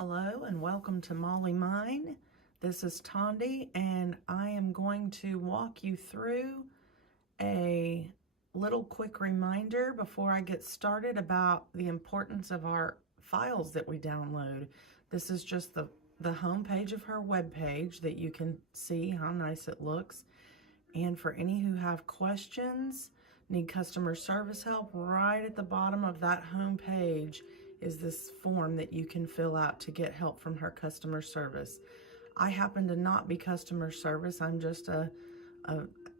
Hello and welcome to Molly Mine. This is Tondi and I am going to walk you through a little quick reminder before I get started about the importance of our files that we download. This is just the home page of her web page that you can see how nice it looks. And for any who have questions, need customer service help, right at the bottom of that home page is this form that you can fill out to get help from her customer service. I happen to not be customer service. I'm just a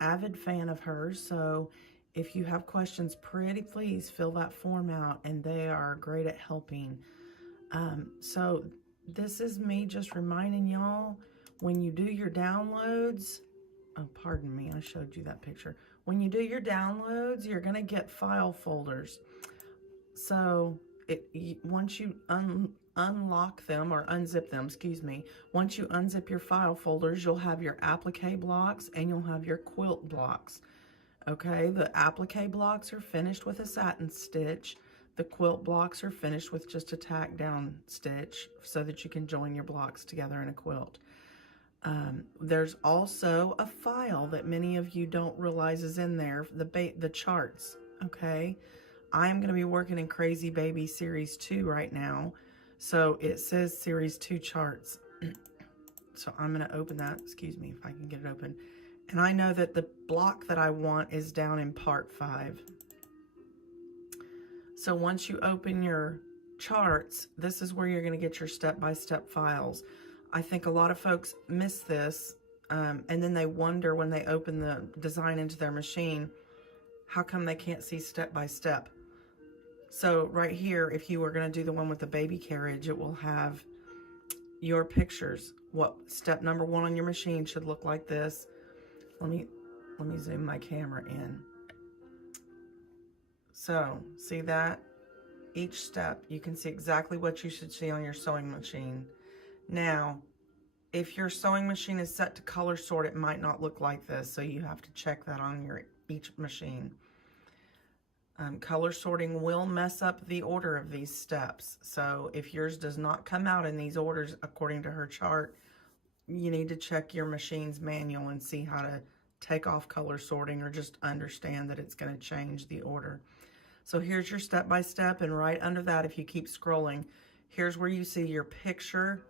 avid fan of hers. So if you have questions, pretty please fill that form out, and they are great at helping. So this is me just reminding y'all, when you do your downloads, oh, pardon me, I showed you that picture. When you do your downloads, you're gonna get file folders. So once you unlock them, or unzip them, excuse me, once you unzip your file folders, you'll have your applique blocks and you'll have your quilt blocks. Okay, the applique blocks are finished with a satin stitch. The quilt blocks are finished with just a tack down stitch so that you can join your blocks together in a quilt. There's also a file that many of you don't realize is in there, the charts, okay? I'm going to be working in Crazy Baby Series 2 right now. So it says Series 2 charts. So I'm going to open that. Excuse me if I can get it open. And I know that the block that I want is down in part 5. So once you open your charts, this is where you're going to get your step-by-step files. I think a lot of folks miss this, and then they wonder when they open the design into their machine, how come they can't see step-by-step? So right here, if you were going to do the one with the baby carriage, it will have your pictures. What step number 1 on your machine should look like this. Let me zoom my camera in. So see that? Each step, you can see exactly what you should see on your sewing machine. Now, if your sewing machine is set to color sort, it might not look like this, so you have to check that on each machine. Color sorting will mess up the order of these steps. So if yours does not come out in these orders according to her chart, you need to check your machine's manual and see how to take off color sorting, or just understand that it's going to change the order. So here's your step-by-step, and right under that, if you keep scrolling, here's where you see your picture.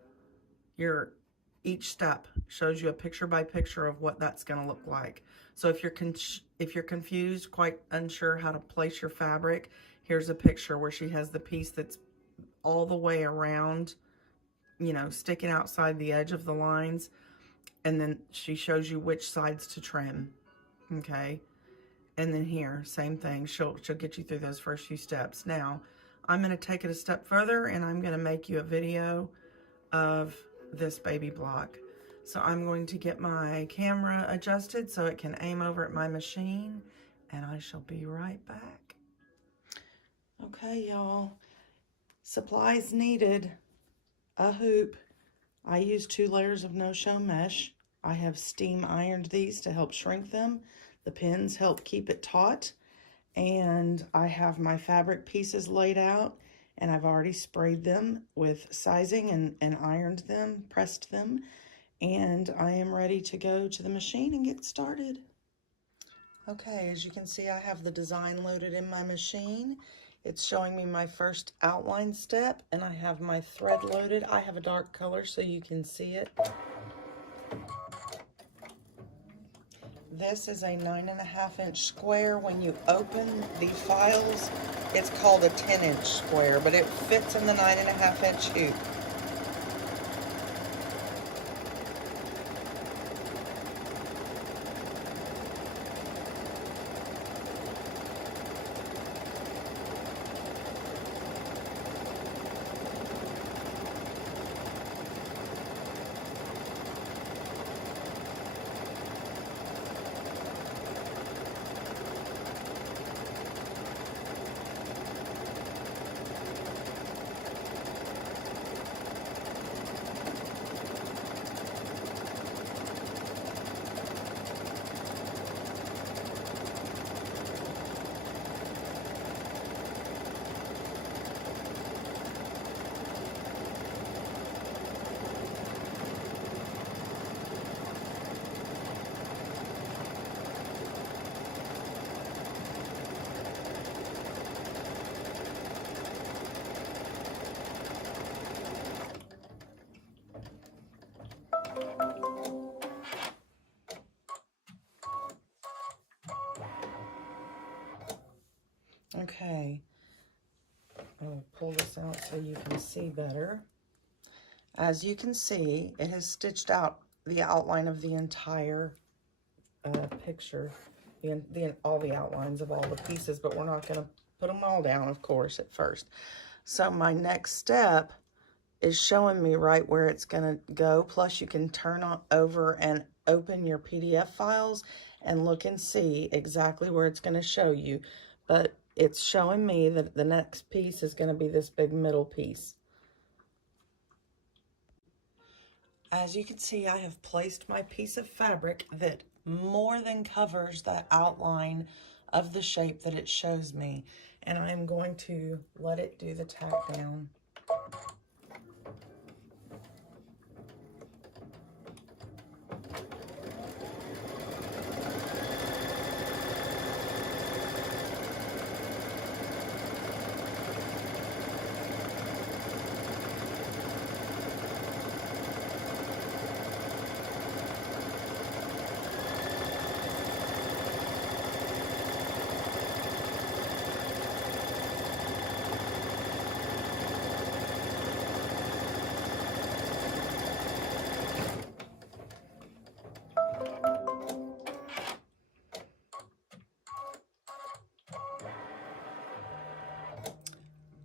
Each step shows you a picture by picture of what that's going to look like. So if you're confused, quite unsure how to place your fabric, here's a picture where she has the piece that's all the way around, you know, sticking outside the edge of the lines, and then she shows you which sides to trim. Okay, and then here, same thing. She'll get you through those first few steps. Now, I'm going to take it a step further, and I'm going to make you a video of this baby block. So I'm going to get my camera adjusted so it can aim over at my machine, and I shall be right back. Okay, y'all. Supplies needed: a hoop. I use 2 layers of no-show mesh. I have steam ironed these to help shrink them. The pins help keep it taut. And I have my fabric pieces laid out, and I've already sprayed them with sizing and ironed them, pressed them, and I am ready to go to the machine and get started. Okay, as you can see, I have the design loaded in my machine. It's showing me my first outline step, and I have my thread loaded. I have a dark color so you can see it. This is a 9.5-inch square. When you open the files, it's called a 10-inch square, but it fits in the 9.5-inch hoop. Okay, I'll pull this out so you can see better. As you can see, it has stitched out the outline of the entire picture, all the outlines of all the pieces, but we're not going to put them all down, of course, at first. So my next step is showing me right where it's going to go. Plus, you can turn over and open your PDF files and look and see exactly where it's going to show you. But it's showing me that the next piece is going to be this big middle piece. As you can see, I have placed my piece of fabric that more than covers that outline of the shape that it shows me. And I am going to let it do the tack down.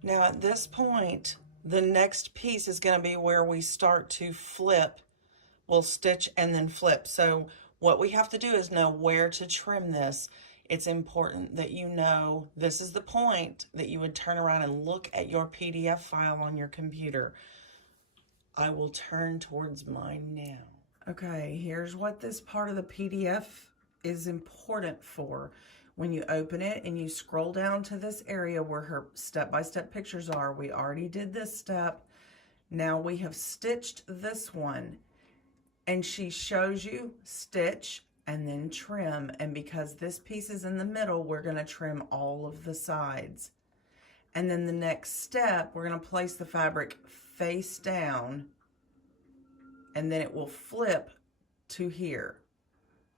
Now at this point, the next piece is going to be where we start to flip. We'll stitch and then flip. So what we have to do is know where to trim this. It's important that you know this is the point that you would turn around and look at your PDF file on your computer. I will turn towards mine now. Okay, here's what this part of the PDF is important for. When you open it and you scroll down to this area where her step-by-step pictures are, we already did this step. Now we have stitched this one, and she shows you stitch and then trim. And because this piece is in the middle, we're going to trim all of the sides. And then the next step, we're going to place the fabric face down, and then it will flip to here.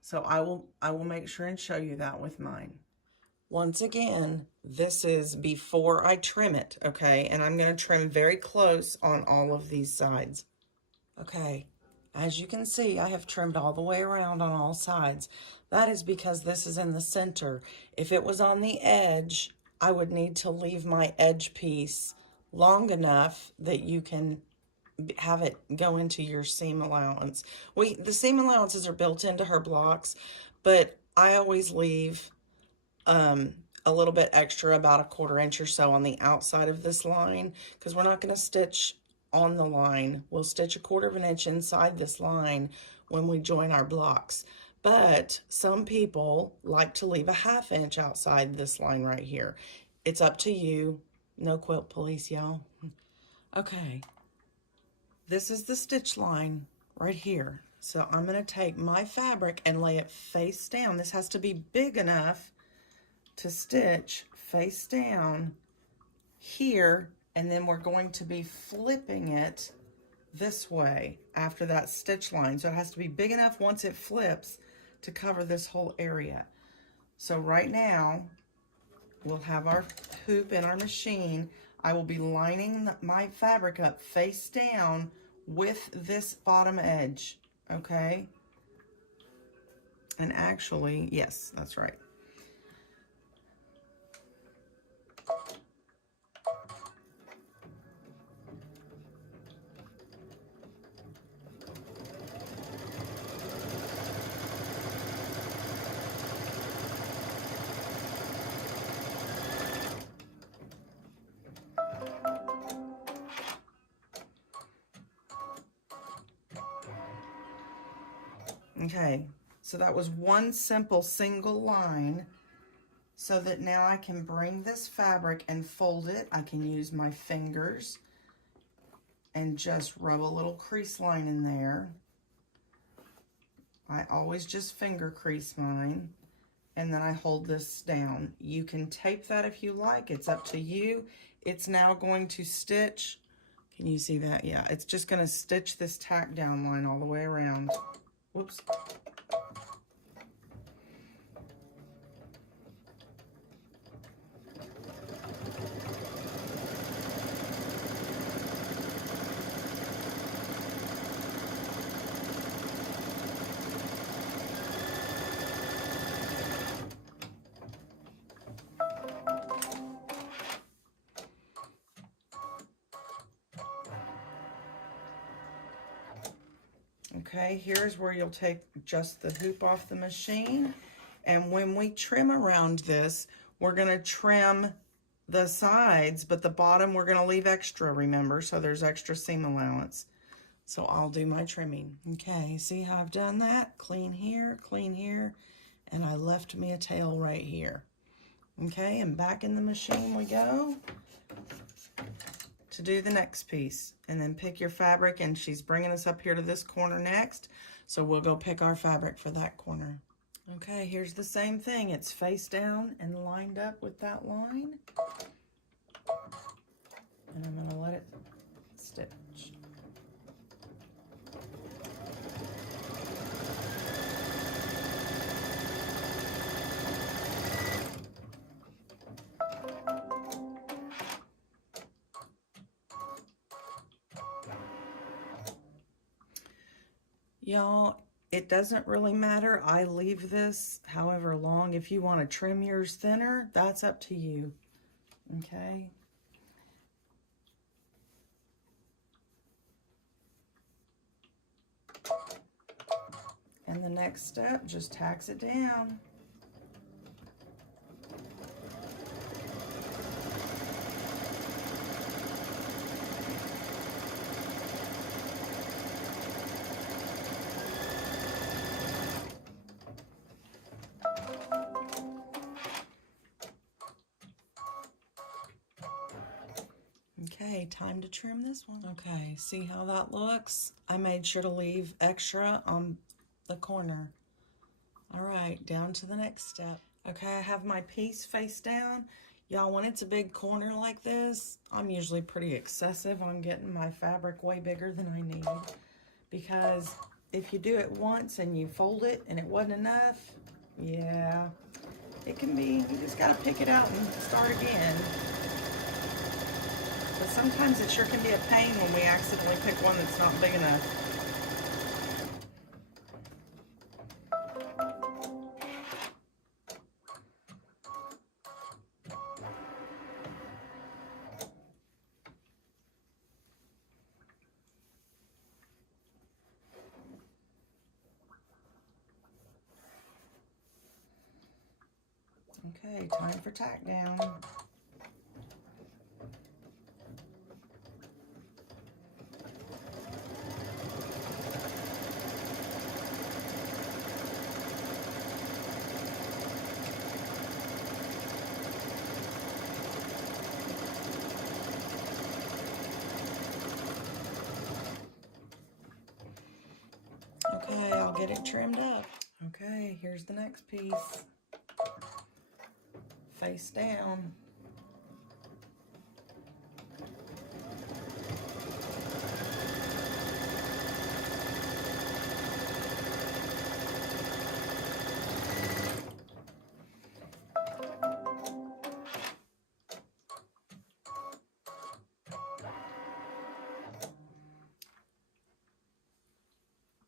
So I will make sure and show you that with mine. Once again, this is before I trim it, okay? And I'm going to trim very close on all of these sides. Okay, as you can see, I have trimmed all the way around on all sides. That is because this is in the center. If it was on the edge, I would need to leave my edge piece long enough that you can have it go into your seam allowance. The seam allowances are built into her blocks, but I always leave a little bit extra, about a 1/4 inch or so on the outside of this line, because we're not going to stitch on the line. We'll stitch a 1/4 inch inside this line when we join our blocks. But some people like to leave a 1/2 inch outside this line right here. It's up to you. No quilt police, y'all. Okay. This is the stitch line right here. So I'm going to take my fabric and lay it face down. This has to be big enough to stitch face down here, and then we're going to be flipping it this way after that stitch line. So it has to be big enough once it flips to cover this whole area. So right now, we'll have our hoop in our machine. I will be lining my fabric up face down with this bottom edge, okay? And actually, yes, that's right. Okay, so that was one simple single line, so that now I can bring this fabric and fold it. I can use my fingers and just rub a little crease line in there. I always just finger crease mine, and then I hold this down. You can tape that if you like, it's up to you. It's now going to stitch. Can you see that? Yeah, it's just going to stitch this tack down line all the way around. Whoops. Okay, here's where you'll take just the hoop off the machine. And when we trim around this, we're gonna trim the sides, but the bottom we're gonna leave extra, remember, so there's extra seam allowance. So I'll do my trimming. Okay, see how I've done that? Clean here, and I left me a tail right here. Okay, and back in the machine we go to do the next piece. And then pick your fabric, and she's bringing us up here to this corner next, so we'll go pick our fabric for that corner. Okay, here's the same thing. It's face down and lined up with that line. And I'm gonna let it stitch. Y'all, it doesn't really matter. I leave this however long. If you want to trim yours thinner, that's up to you. Okay. And the next step, just tacks it down. Okay, time to trim this one. Okay, see how that looks? I made sure to leave extra on the corner. All right, down to the next step. Okay, I have my piece face down. Y'all, when it's a big corner like this, I'm usually pretty excessive on getting my fabric way bigger than I need. Because if you do it once and you fold it and it wasn't enough, yeah, it can be, you just gotta pick it out and start again. But sometimes it sure can be a pain when we accidentally pick one that's not big enough. Okay, time for tack down. Okay, I'll get it trimmed up. Okay, here's the next piece. Face down.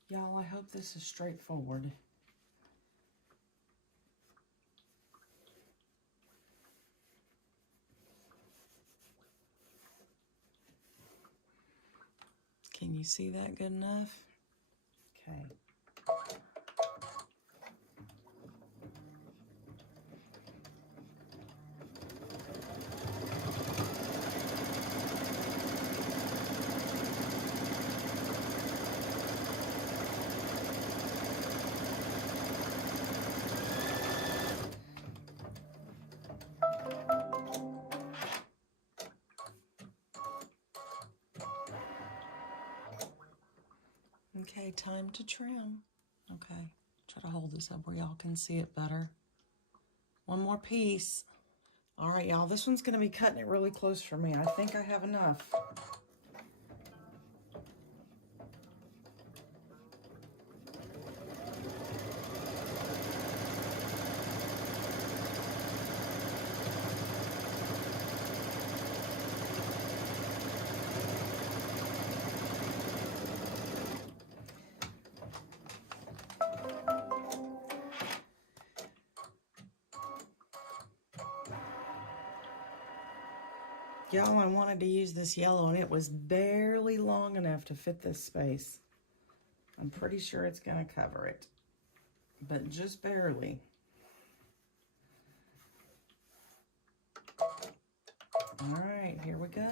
Y'all, I hope this is straightforward. Can you see that good enough? Okay. Okay, time to trim. Okay, try to hold this up where y'all can see it better. One more piece. All right, y'all, this one's gonna be cutting it really close for me. I think I have enough. Y'all, I wanted to use this yellow and it was barely long enough to fit this space. I'm pretty sure it's going to cover it, but just barely. All right, here we go.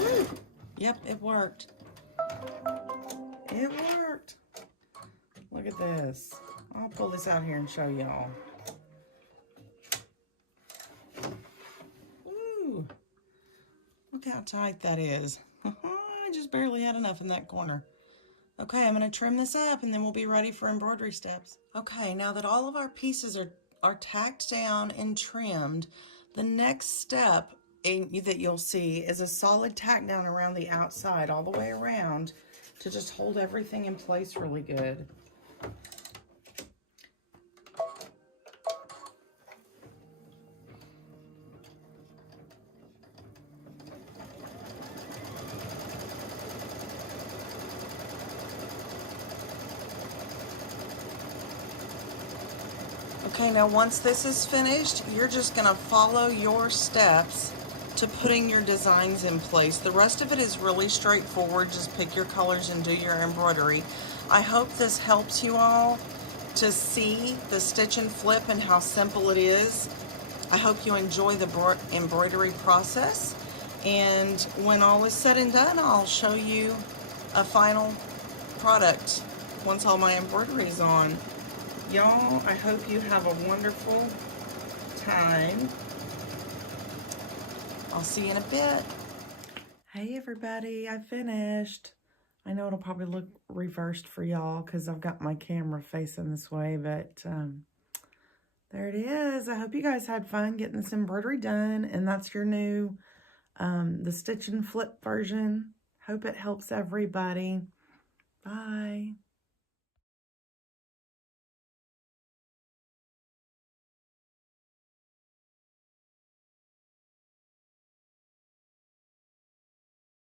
Woo! Yep, it worked. It worked. Look at this. I'll pull this out here and show y'all. Ooh, look how tight that is. I just barely had enough in that corner. Okay, I'm going to trim this up and then we'll be ready for embroidery steps. Okay, now that all of our pieces are tacked down and trimmed, the next step that you'll see is a solid tack down around the outside, all the way around, to just hold everything in place really good. Okay, now once this is finished, you're just going to follow your steps to putting your designs in place. The rest of it is really straightforward. Just pick your colors and do your embroidery. I hope this helps you all to see the stitch and flip and how simple it is. I hope you enjoy the embroidery process. And when all is said and done, I'll show you a final product once all my embroidery is on. Y'all, I hope you have a wonderful time. I'll see you in a bit. Hey everybody, I finished. I know it'll probably look reversed for y'all because I've got my camera facing this way, but there it is. I hope you guys had fun getting this embroidery done, and that's your new, the stitch and flip version. Hope it helps everybody. Bye.